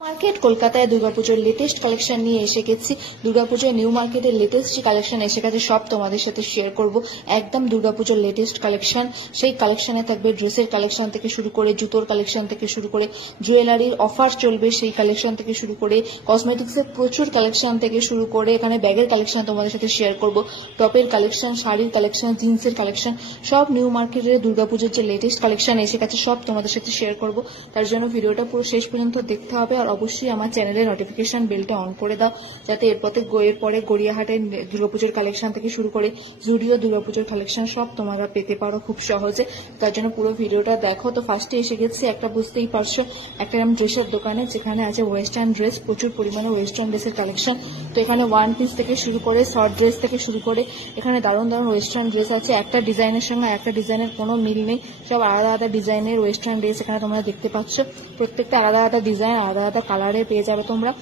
Market কলকাতায় দুর্গাপুজোর latest collection নিয়ে এসে গেছি। দুর্গাপুজোর নিউ মার্কেটের লেটেস্ট যে কালেকশন এসে গেছে সব তোমাদের সাথে শেয়ার করব। একদম দুর্গাপুজোর লেটেস্ট কালেকশন। সেই কালেকশনে থাকবে ড্রেসের কালেকশন থেকে শুরু করে জুতোর কালেকশন থেকে শুরু করে জুয়েলারির অফার চলবে সেই কালেকশন থেকে শুরু করে কসমেটিক্সের প্রচুর কালেকশন থেকে শুরু করে এখানে ব্যাগের কালেকশন তোমাদের সাথে শেয়ার করব। টপের কালেকশন, শাড়ির কালেকশন, জিন্সের কালেকশন, সব নিউ মার্কেটের দুর্গাপুজোর যে লেটেস্ট কালেকশন এসে গেছে সব তোমাদের সাথে শেয়ার করব। তার জন্য ভিডিওটা পুরো শেষ পর্যন্ত দেখতে হবে আর অবশ্যই আমার চ্যানেলের নোটিফিকেশন বেলটা অন করে দাও যাতে এরপরে গড়িয়াহাটের দুর্গাপুজোর কালেকশন থেকে শুরু করে জুডিও দুর্গাপুজোর কালেকশন সব তোমরা পেতে পারো খুব সহজে। তার জন্য পুরো ভিডিওটা দেখো। তো ফার্স্টে এসে গেছি একটা বুঝতেই পারছো একটা ড্রেসের দোকানে যেখানে আছে ওয়েস্টার্ন ড্রেস, প্রচুর পরিমাণে ওয়েস্টার্ন ড্রেসের কালেকশন। তো এখানে ওয়ান পিস থেকে শুরু করে শর্ট ড্রেস থেকে শুরু করে এখানে দারুণ দারুণ ওয়েস্টার্ন ড্রেস আছে। একটা ডিজাইনের সঙ্গে একটা ডিজাইনের কোনো মিল নেই, সব আলাদা আলাদা ডিজাইনের ওয়েস্টার্ন ড্রেস এখানে তোমরা দেখতে পাচ্ছ। প্রত্যেকটা আলাদা আলাদা ডিজাইন, আলাদা আলাদা কালারে পেয়ে যাবে তোমরা।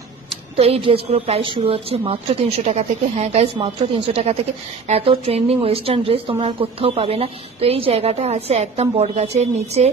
তো এই ড্রেসগুলো প্রাইস শুরু হচ্ছে মাত্র 300 টাকা থেকে। হ্যাঁ গাইস, মাত্র 300 টাকা থেকে এত ট্রেন্ডিং ওয়েস্টার্ন ড্রেস তোমরা আর কোথাও পাবে না। তো এই জায়গাটা আছে একদম বটগাছের নিচে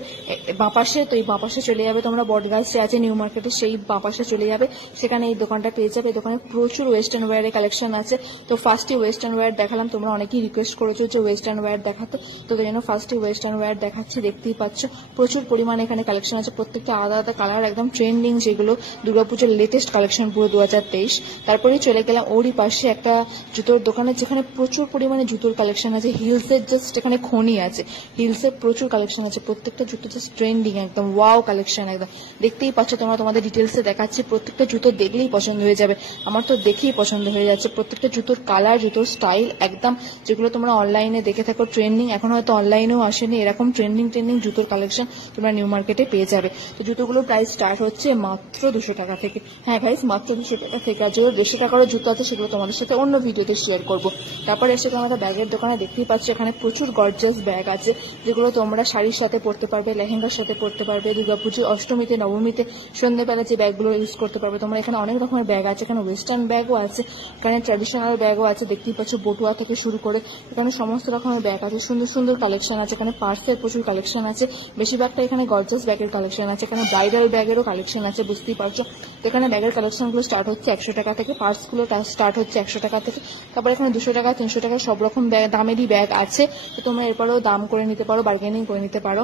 বাঁপাশে। তো এই বাঁপাশে চলে যাবে তোমরা, বটগাছ যে আছে নিউ মার্কেটে সেই বাঁপাশে চলে যাবে, সেখানে এই দোকানটা পেয়ে যাবে। এই দোকানে প্রচুর ওয়েস্টার্ন ওয়্যারের কালেকশন আছে। তো ফার্স্টে ওয়েস্টার্ন ওয়্যার দেখালাম, তোমরা অনেকেই রিকোয়েস্ট করেছো যে ওয়েস্টার্ন ওয়্যার দেখাতে, তো তাই জন্য ফার্স্টে ওয়েস্টার্ন ওয়্যার দেখাচ্ছি। দেখতেই পাচ্ছ প্রচুর পরিমাণে এখানে কালেকশন আছে, প্রত্যেকটা আলাদা আলাদা কালার, একদম ট্রেন্ডিং যেগুলো দুর্গাপুজোর লেটেস্ট কালেকশন পুরো 2023। তারপরে চলে গেলাম ওরই পাশে একটা জুতোর দোকানে যেখানে প্রচুর পরিমাণে জুতোর কালেকশন আছে। হিলসের জাস্ট এখানে খনি আছে, হিলসের প্রচুর কালেকশন আছে। প্রত্যেকটা জুতো জাস্ট ট্রেন্ডিং, একদম ওয়াও কালেকশন একদম। দেখতেই পাচ্ছ তোমরা, তোমাদের ডিটেলসে দেখাচ্ছি। প্রত্যেকটা জুতো দেখলেই পছন্দ হয়ে যাবে, আমার তো দেখেই পছন্দ হয়ে যাচ্ছে। প্রত্যেকটা জুতোর কালার, জুতোর স্টাইল একদম যেগুলো তোমরা অনলাইনে দেখে থাকো ট্রেন্ডিং, এখন হয়তো অনলাইনেও আসেনি, এরকম ট্রেন্ডিং জুতোর কালেকশন তোমরা নিউ মার্কেটে পেয়ে যাবে। তো জুতোগুলোর প্রাইস স্টার্ট হচ্ছে মাত্র 200 টাকা থেকে। হ্যাঁ গাইস, মাত্র 200 টাকা থেকে। আর যেগুলো 150 টাকারও জুতো আছে সেগুলো তোমাদের সাথে অন্য ভিডিওতে শেয়ার করবো। তারপরে এসে তোমরা ব্যাগের দোকানে দেখতেই পাচ্ছ এখানে প্রচুর গর্জাস ব্যাগ আছে যেগুলো তোমরা শাড়ির সাথে পরতে পারবে, লেহেঙ্গার সাথে পরতে পারবে। দুর্গাপুজো, অষ্টমীতে, নবমীতে সন্ধ্যেবেলা যে ব্যাগগুলো ইউজ করতে পারবে তোমরা। এখানে অনেক রকমের ব্যাগ আছে, এখানে ওয়েস্টার্ন ব্যাগও আছে, এখানে ট্র্যাডিশনাল ব্যাগও আছে। দেখতেই পাচ্ছ বটুয়া থেকে শুরু করে এখানে সমস্ত রকমের ব্যাগ আছে, সুন্দর সুন্দর কালেকশন আছে। এখানে পার্সের প্রচুর কালেকশন আছে, বেশিরভাগটা এখানে গর্জাস ব্যাগের কালেকশন আছে। এখানে ব্রাইডাল ব্যাগেরও কালেকশন আছে, বুঝতেই পারছো। তো এখানে ব্যাগের কালেকশনগুলো স্টার্ট হচ্ছে 100 টাকা থেকে, পার্সগুলো স্টার্ট হচ্ছে 100 টাকা থেকে। তারপর এখানে 200 টাকা, 300 টাকা সব রকম দামেরই ব্যাগ আছে। তো তোমরা এরপরেও দাম করে নিতে পারো, বার্গেনিং করে নিতে পারো।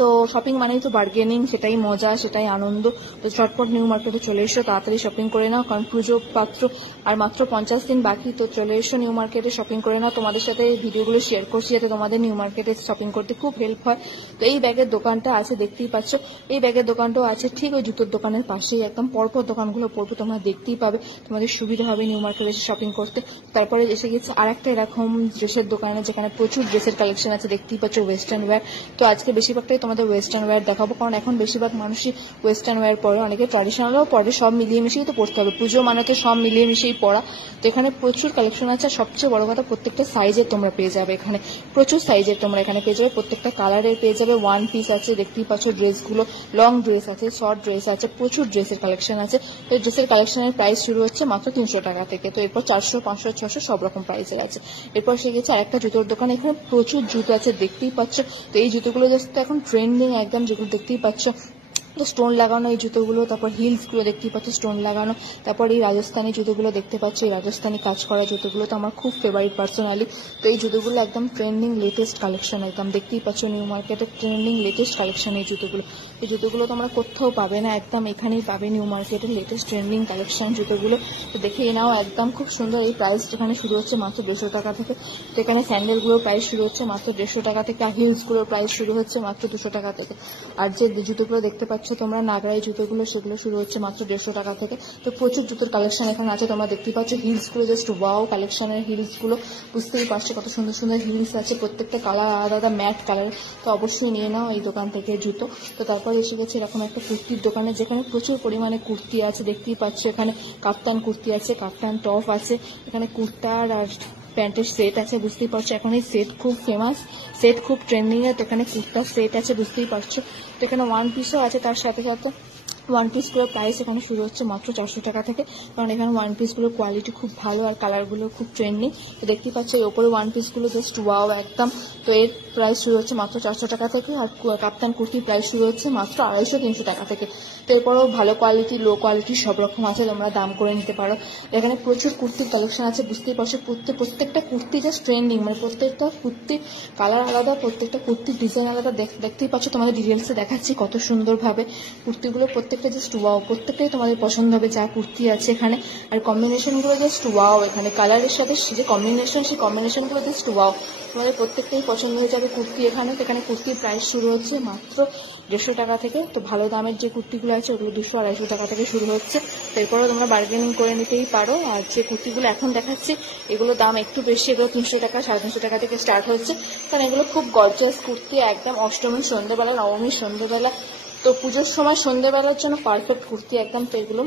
তো শপিং মানেই তো বার্গেনিং, সেটাই মজা, সেটাই আনন্দ। তো চটপট নিউ মার্কেটে চলে এসো, তাড়াতাড়ি শপিং করে নাও, কারণ পুজো আর মাত্র 50 দিন বাকি। তো চলে এসো নিউ মার্কেটে শপিং করে নাও। তোমাদের সাথে ভিডিওগুলো শেয়ার করছি যাতে তোমাদের নিউ মার্কেটে শপিং করতে খুব হেল্প হয়। তো এই ব্যাগের দোকানটা আছে, দেখতেই পাচ্ছ। এই ব্যাগের দোকানটাও আছে ঠিক ওই জুতোর দোকানের পাশেই, একদম পরপর দোকানগুলো পরপর তোমরা দেখতেই পাবে, তোমাদের সুবিধা হবে নিউ মার্কেটে এসে শপিং করতে। তারপরে এসে গেছে আরেকটা এরকম ড্রেসের দোকানে যেখানে প্রচুর ড্রেসের কালেকশন আছে, দেখতেই পাচ্ছ ওয়েস্টার্ন ওয়্যার। তো আজকে বেশিরভাগটাই তোমাদের ওয়েস্টার্ন ওয়্যার দেখাবো, কারণ এখন বেশিরভাগ মানুষই ওয়েস্টার্ন ওয়্যার পরে, অনেকে ট্র্যাডিশনালও পরে, সব মিলিয়ে মিশিয়েই তো পড়তে হবে, পুজো মানে তো সব মিলিয়ে মিশিয়েই পড়া। তো এখানে প্রচুর কালেকশন আছে, সবচেয়ে বড় কথা প্রত্যেকটা সাইজের তোমরা পেয়ে যাবে, এখানে প্রচুর সাইজের তোমরা এখানে পেয়ে যাবে, প্রত্যেকটা কালারের পেয়ে যাবে। ওয়ান পিস আছে, দেখতেই পাচ্ছ ড্রেসগুলো, লং ড্রেস আছে, শর্ট ড্রেস আছে, প্রচুর ড্রেসের কালেকশন আছে। তো এই ড্রেসের কালেকশনের প্রাইস শুরু হচ্ছে মাত্র 300 টাকা থেকে। তো এরপর 400, 500, 600 সব রকম প্রাইসের আছে। এরপর সে গেছে আরেকটা জুতোর দোকান, এখানে প্রচুর জুতো আছে, দেখতেই পাচ্ছ। তো এই জুতোগুলো জাস্ট এখন ট্রেন্ডিং একদম, যেগুলো দেখতেই পাচ্ছ তো স্টোন লাগানো এই জুতোগুলো। তারপর হিলসগুলো দেখতেই পাচ্ছ স্টোন লাগানো। তারপর এই রাজস্থানী জুতোগুলো দেখতে পাচ্ছ, এই রাজস্থানী কাজ করা জুতোগুলো তো আমার খুব ফেভারিট পার্সোনালি। তো এই জুতোগুলো একদম ট্রেন্ডিং লেটেস্ট কালেকশন, একদম দেখতেই পাচ্ছ নিউ মার্কেটের ট্রেন্ডিং লেটেস্ট কালেকশন এই জুতোগুলো। এই জুতোগুলো তোমরা কোথাও পাবে না, একদম এখানেই পাবে নিউ মার্কেটের লেটেস্ট ট্রেন্ডিং কালেকশন জুতোগুলো। তো দেখে নাও, একদম খুব সুন্দর। এই প্রাইস এখানে শুরু হচ্ছে মাত্র 150 টাকা থেকে। তো এখানে স্যান্ডেলগুলোর প্রাইস শুরু হচ্ছে মাত্র 150 টাকা থেকে, আর হিলসগুলোর প্রাইস শুরু হচ্ছে মাত্র 200 টাকা থেকে। আর যে জুতোগুলো দেখতে পাচ্ছ তোমরা নাগরাই জুতোগুলো, সেগুলো শুরু হচ্ছে মাত্র 150 টাকা থেকে। তো প্রচুর জুতোর কালেকশন এখানে আছে, তোমরা দেখতে পাচ্ছ হিলসগুলো জাস্ট ওয়াও কালেকশনের হিলসগুলো, বুঝতেই পারছো কত সুন্দর সুন্দর হিলস আছে, প্রত্যেকটা কালার আলাদা আলাদা ম্যাট কালার। তো অবশ্যই নিয়ে নাও এই দোকান থেকে জুতো। তো তারপর এসে গেছে এরকম একটা কুর্তির দোকানে যেখানে প্রচুর পরিমাণে কুর্তি আছে, দেখতেই পাচ্ছ এখানে কাফতান কুর্তি আছে, কাফতান টপ আছে, এখানে কুর্তার আর প্যান্টের সেট আছে, বুঝতেই পারছো এখন এই সেট খুব ফেমাস, সেট খুব ট্রেন্ডিং এ। তো এখানে কুর্তার সেট আছে, বুঝতেই পারছো। তো এখানে ওয়ান পিসও আছে তার সাথে সাথে। ওয়ান পিসগুলোর প্রাইস এখানে শুরু হচ্ছে মাত্র 400 টাকা থেকে, কারণ এখানে ওয়ান পিসগুলোর কোয়ালিটি খুব ভালো আর কালারগুলো খুব ট্রেন্ডিং। তো দেখতেই পাচ্ছ এই ওপরে ওয়ান পিসগুলো জাস্ট ওয়াও একদম। তো এর প্রাইস শুরু হচ্ছে মাত্র 400 টাকা থেকে, আর কাপ্তান কুর্তির প্রাইস শুরু হচ্ছে মাত্র 250-300 টাকা থেকে। তো এরপরেও ভালো কোয়ালিটি লো কোয়ালিটি সব রকম আছে, তোমরা দাম করে নিতে পারো। এখানে প্রচুর কুর্তির কালেকশন আছে, বুঝতেই পারছো প্রত্যেকটা কুর্তি জাস্ট ট্রেন্ডিং, মানে প্রত্যেকটা কুর্তির কালার আলাদা, প্রত্যেকটা কুর্তির ডিজাইন আলাদা। দেখতেই পাচ্ছ, তোমাদের ডিটেলসে দেখাচ্ছি কত সুন্দরভাবে কুর্তিগুলো, প্রত্যেকটা জাস্ট ওয়াও, প্রত্যেকটাই তোমাদের পছন্দ হবে যা কুর্তি আছে এখানে। আর কম্বিনেশনগুলো জাস্ট ওয়াও, এখানে কালারের সাথে যে কম্বিনেশন, সেই কম্বিনেশনগুলো জাস্ট ওয়াও, তোমাদের প্রত্যেকটাই পছন্দ হয়ে যাবে কুর্তি এখানে। তো এখানে কুর্তির প্রাইস শুরু হচ্ছে মাত্র 150 টাকা থেকে। তো ভালো দামের যে কুর্তিগুলো আছে ওগুলো 200-250 টাকা থেকে শুরু হচ্ছে। তো এরপরেও তোমরা বার্গেনিং করে নিতেই পারো। আর যে কুর্তিগুলো এখন দেখাচ্ছি এগুলো দাম একটু বেশি, এগুলো 300 টাকা 350 টাকা থেকে স্টার্ট হচ্ছে, কারণ এগুলো খুব গর্জিয়াস কুর্তি, একদম অষ্টমীর সন্ধ্যেবেলা, নবমীর সন্ধ্যেবেলা, তো পুজোর সময় সন্ধ্যেবেলার জন্য পারফেক্ট কুর্তি একদম। তো এগুলো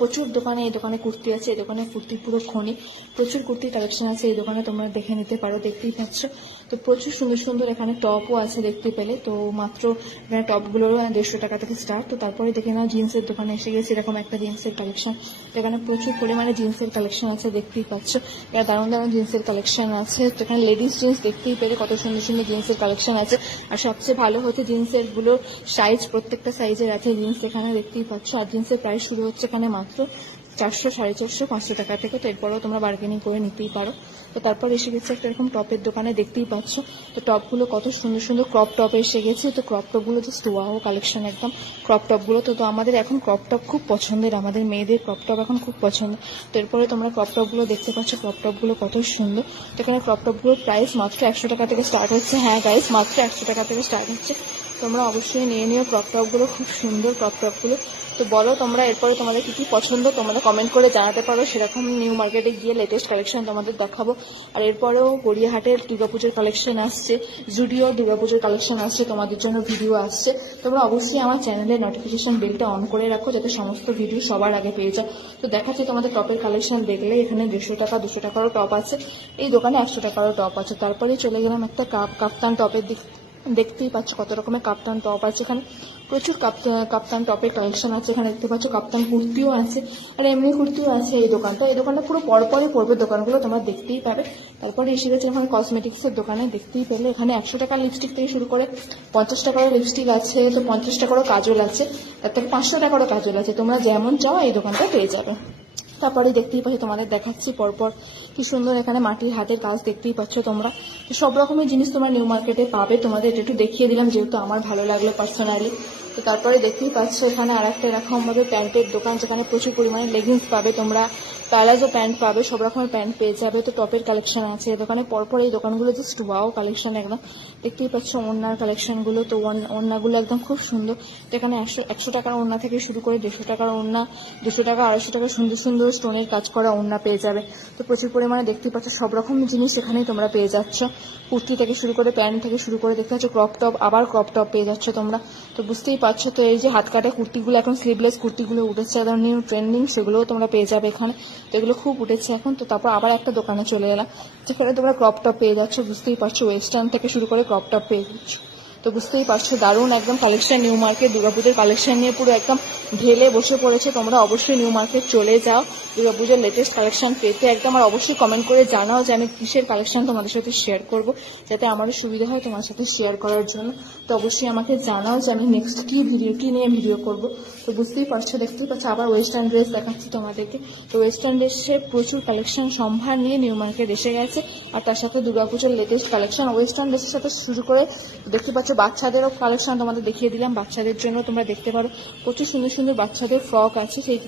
প্রচুর দোকানে, এই দোকানে কুর্তি আছে, এই দোকানে কুর্তির পুরো খনি, প্রচুর কুর্তির কালেকশন আছে এই দোকানে, তোমরা দেখে নিতে পারো, দেখতেই পাচ্ছ। তো প্রচুর সুন্দর সুন্দর এখানে টপও আছে দেখতে পেলে। তো মাত্র এখানে টপগুলোরও 150 টাকা থেকে স্টার্ট। তো তারপরে দেখে নাও জিন্সের দোকানে এসে গেছে, এরকম একটা জিন্সের কালেকশন। এখানে প্রচুর পরিমাণে জিন্সের কালেকশন আছে, দেখতেই পাচ্ছ। এখানে দারুণ দারুণ জিন্সের কালেকশন আছে। তো এখানে লেডিস জিন্স দেখতেই পেলে কত সুন্দর সুন্দর জিন্সের কালেকশন আছে। আর সবচেয়ে ভালো হচ্ছে জিন্সের গুলোর সাইজ, প্রত্যেকটা সাইজের আছে জিন্স এখানে, দেখতেই পাচ্ছ। আর জিন্সের প্রাইস শুরু হচ্ছে এখানে মাত্র 400, 450, 500 টাকা থেকে। তো এরপরেও তোমরা বার্গেনিং করে নিতেই পারো। তো তারপর এসে গেছে একটা এরকম টপের দোকানে, দেখতেই পাচ্ছ। তো টপগুলো কত সুন্দর সুন্দর ক্রপ টপ এসে গেছে। তো ক্রপ টপগুলো জাস্ট ওয়াও কালেকশন একদম, ক্রপ টপগুলো। তো আমাদের এখন ক্রপ টপ খুব পছন্দের, আমাদের মেয়েদের ক্রপ টপ এখন খুব পছন্দ। তো এরপরে তোমরা ক্রপ টপগুলো দেখতে পাচ্ছ, ক্রপ টপগুলো কত সুন্দর। তো এখানে ক্রপ টপগুলোর প্রাইস মাত্র 100 টাকা থেকে স্টার্ট হচ্ছে। হ্যাঁ গাইস, মাত্র 100 টাকা থেকে স্টার্ট হচ্ছে। তোমরা অবশ্যই নিয়ে নিও ক্রপ টপগুলো, খুব সুন্দর ক্রপ টপগুলো। তো বলো তোমরা এরপরে তোমাদের কি কি পছন্দ, তোমরা কমেন্ট করে জানাতে পারো, সেরকম নিউ মার্কেটে গিয়ে লেটেস্ট কালেকশন তোমাদের দেখাবো। আর এরপরেও গড়িয়াহাটের দুর্গাপুজোর কালেকশন আসছে, জুডিওর দুর্গাপুজোর কালেকশন আসছে, তোমাদের জন্য ভিডিও আসছে। তোমরা অবশ্যই আমার চ্যানেলের নোটিফিকেশন বেলটা অন করে রাখো, যাতে সমস্ত ভিডিও সবার আগে পেয়ে যাও। তো দেখাচ্ছি তোমাদের টপের কালেকশন, দেখলে এখানে 150 টাকা 200 টাকারও টপ আছে, এই দোকানে 100 টাকারও টপ আছে। তারপরে চলে গেলাম একটা কাপ্তান টপের দিক, দেখতেই পাচ্ছ কত রকমের কাপ্তান টপ আছে এখানে, প্রচুর কাপ্তান টপের কালেকশন আছে এখানে, দেখতে পাচ্ছ কাপ্তান কুর্তিও আছে, আর এমনি কুর্তিও আছে এই দোকানটা। এই দোকানটা পুরো পরপরই পড়বে দোকানগুলো, তোমরা দেখতেই পাবে। তারপরে এসে গেছে এখানে কসমেটিক্সের দোকানে, দেখতেই পেলে এখানে 100 টাকার লিপস্টিক থেকে শুরু করে 50 টাকারও লিপস্টিক আছে, তো 50 টাকারও কাজল আছে, তার থেকে 500 টাকারও কাজল আছে, তোমরা যেমন চাও এই দোকানটা পেয়ে যাবে। তারপরে দেখতেই পাচ্ছ, তোমাদের দেখাচ্ছি পরপর কি সুন্দর এখানে মাটির হাতের কাজ, দেখতেই পাচ্ছ তোমরা। তো সব রকমের জিনিস তোমরা নিউ মার্কেটে পাবে, তোমাদের এটা একটু দেখিয়ে দিলাম যেহেতু আমার ভালো লাগলো পার্সোনালি। তো তারপরে দেখতেই পাচ্ছ এখানে আর একটা এরকম ভাবে প্যান্টের দোকান, যেখানে প্রচুর পরিমাণে লেগিংস পাবে তোমরা, প্যালাজো প্যান্ট পাবে, সব রকমের প্যান্ট পেয়ে যাবে। তো টপের কালেকশন আছে দোকানে পরপর, এই দোকানগুলো জাস্ট ওয়াও কালেকশন একদম, দেখতেই পাচ্ছ ওড়নার কালেকশনগুলো। তো ওড়নাগুলো একদম খুব সুন্দর। তো এখানে 100 টাকার ওড়না থেকে শুরু করে 150 টাকার ওড়না, 200 টাকা 250 টাকা সুন্দর সুন্দর স্টোনের কাজ করা ওড়না পেয়ে যাবে। তো প্রচুর পরিমাণে দেখতেই পাচ্ছ সব রকম জিনিস এখানেই তোমরা পেয়ে যাচ্ছ, কুর্তি থেকে শুরু করে প্যান্ট থেকে শুরু করে, দেখতে পাচ্ছ ক্রপ টপ, আবার ক্রপ টপ পেয়ে যাচ্ছ তোমরা। তো বুঝতেই পারছো। তো এই যে হাত কাটা কুর্তিগুলো, এখন স্লিভলেস কুর্তিগুলো উঠেছে একদম নিউ ট্রেন্ডিং, সেগুলোও তোমরা পেয়ে যাবে এখানে। তো এগুলো খুব উঠেছে এখন। তো তারপর আবার একটা দোকানে চলে এলাম, যেখানে তোমরা ক্রপ টপ পেয়ে যাচ্ছ, বুঝতেই পারছো ওয়েস্টার্ন থেকে শুরু করে ক্রপ টপ পেয়ে যাচ্ছ। তো বুঝতেই পারছো দারুণ একদম কালেকশন, নিউ মার্কেট দুর্গাপুজোর কালেকশন নিয়ে পুরো একদম ঢেলে বসে পড়েছে। তোমরা অবশ্যই নিউ মার্কেট চলে যাও দুর্গাপুজোর লেটেস্ট কালেকশন পেতে একদম। আর অবশ্যই কমেন্ট করে জানাও যে আমি কিসের কালেকশন তোমাদের সাথে শেয়ার করব, যাতে আমারও সুবিধা হয় তোমার সাথে শেয়ার করার জন্য। তো অবশ্যই আমাকে জানাও যে আমি নেক্সট কি নিয়ে ভিডিও করব। তো বুঝতেই পারছো, দেখতেই পাচ্ছ আবার ওয়েস্টার্ন ড্রেস দেখাচ্ছি তোমাদেরকে। তো ওয়েস্টার্ন ড্রেসের প্রচুর কালেকশন সম্ভার নিয়ে নিউ মার্কেট এসে গেছে, আর তার সাথে দুর্গাপুজোর লেটেস্ট কালেকশন ওয়েস্টার্ন ড্রেসের সাথে শুরু করে দেখতে পাচ্ছ বাচ্চাদেরও কালেকশন তোমাদের দেখিয়ে দিলাম, বাচ্চাদের জন্য তোমরা দেখতে পারো প্রচুর সুন্দর সুন্দর বাচ্চাদের ফ্রক আছে, সেই